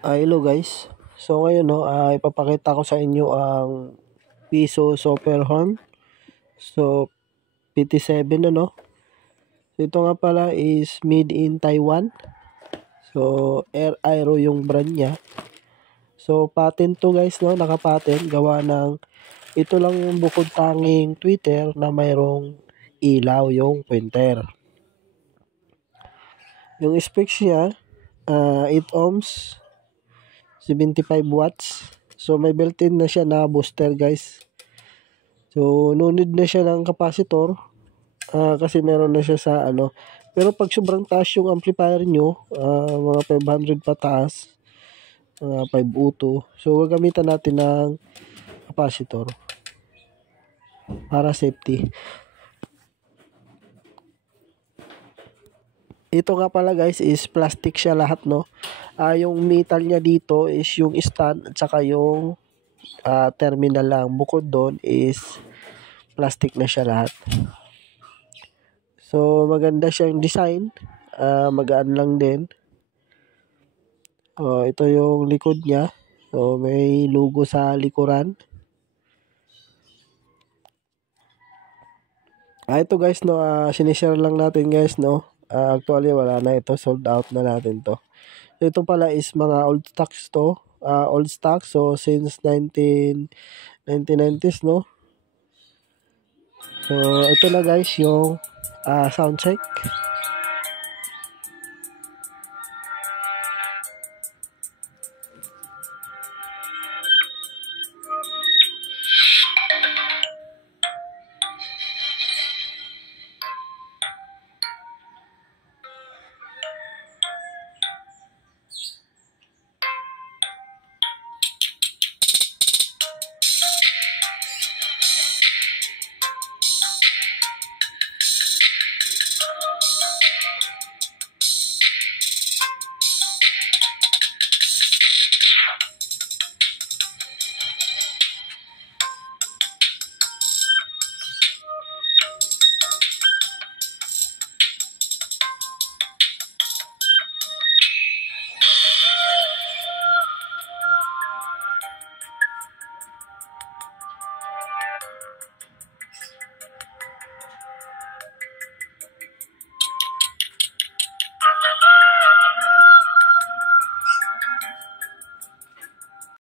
Hello guys. So ngayon no, ipapakita ko sa inyo ang Piso Super Horn. So PT7 ano. So ito nga pala is made in Taiwan. So Air Aero yung brand niya. So patent to guys no, naka-patent gawa ng ito lang yung bukod tanging tweeter na mayroong ilaw yung pointer. Yung specs niya 8 ohms 75 watts. So may built-in na siya na booster guys. So no need na siya ng capacitor kasi meron na siya sa ano. Pero pag sobrang taas yung amplifier nyo, mga 500 pataas, mga 502. So gagamitan natin ng capacitor para safety. Ito nga pala guys is plastic siya lahat no. Yung metal niya dito is yung stand at saka yung terminal lang. Bukod doon is plastic na siya lahat. So maganda siyang design. Magaan lang din. Ito yung likod niya. So may logo sa likuran. Ito guys no, sinishare lang natin guys no. Actually wala na ito, sold out na natin to. Ito pala is mga old stocks to. Old stock so since 1990s no. So ito na guys yung sound check.